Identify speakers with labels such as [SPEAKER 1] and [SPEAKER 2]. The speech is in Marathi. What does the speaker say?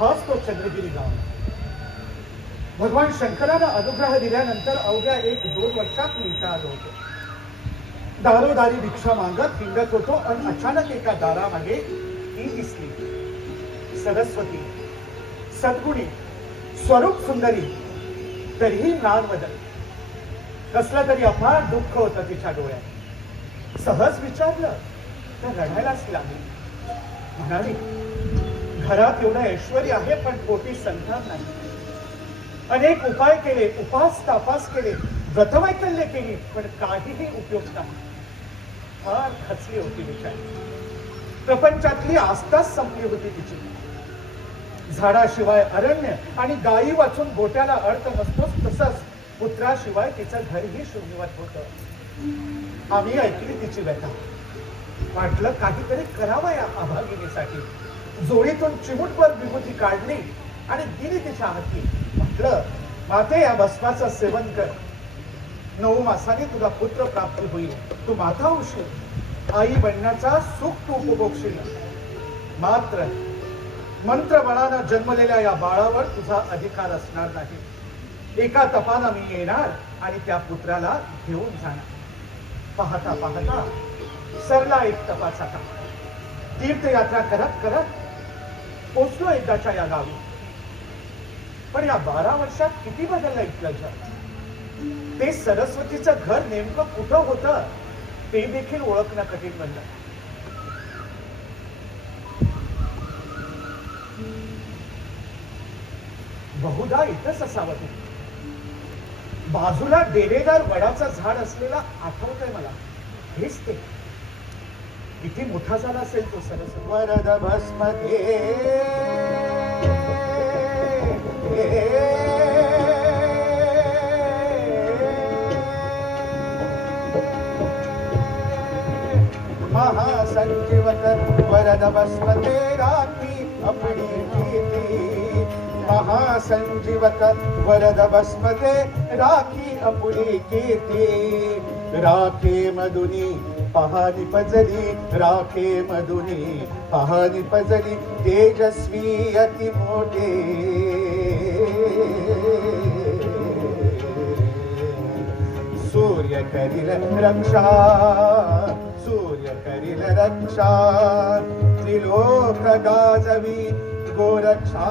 [SPEAKER 1] चंद्रगिरी गाव भगवान शंकराला अनुग्रह दिल्यानंतर अवघ्या एक दोन वर्षात मी इथं आलो होतो. दारोदारी भिक्षा मागत हिंडत होतो आणि अचानक एका दारामागे ती दिसली. सरस्वती सद्गुणी स्वरूप सुंदरी तरीही नाद बदल. कसलं तरी अफार दुःख होतं तिच्या डोळ्यात. सहज विचारलं तर रडायलाच लागली. म्हणाली घरात एवढं ऐश्वर आहे पण पोटी संतान नाही. अनेक उपाय केले उपास तापास केले व्रतवैकल्य केली पण काहीही उपयोग नाही. फार खचली होती बिचारी प्रपंचातली आस्थाच संपली होती तिची. झाडाशिवाय अरण्य आणि गायी वाचून गोट्याला अर्थ नसतोच तसंच पुत्राशिवाय तिचं घरही शून्यवत होत. आम्ही ऐकली तिची व्यथा. वाटलं काहीतरी करावं या अभागिनीसाठी. जोडीतून चिमुटभर विभूती काढली आणि दिली तिच्या हाती. म्हटलं माते या भस्माचं सेवन कर. नऊ मासाने तुला पुत्र प्राप्त होईल. तू माता होशील. आई बनण्याचा सुख तू उपभोगशील. मात्र मंत्रबळानं जन्मलेल्या या बाळावर तुझा अधिकार असणार नाही. एका तपानं मी येणार आणि त्या पुत्राला घेऊन जाणार. पाहता पाहता सरला एक तपाचा तीर्थयात्रा करत करत पोचलो एकदाच्या या गावी. पण या बारा वर्षात किती बदललं इथलं जग ते सरस्वतीचं घर नेमकं कुठं होतं ते देखील ओळखणं कठीण बनलं. बहुधा इथंच असावं ते. बाजूला डेरेदार वडाचं झाड असलेला आठवतंय मला. हेच ते. किती मोठा झाला असेल तो सरस. वरद भस्मते महासंजीवत वरद भस्मते राखी अपनी प्रीती महासंजीवत वरद भस्मते राखी अपनी कीर्ती. राखे मधुनी पहानी पजली राखे मधुनी पहानी पजली तेजस्वी अति मोठे. सूर्य करील रक्षा सूर्य करील रक्षा त्रिलोक गाजवी गोरक्षा.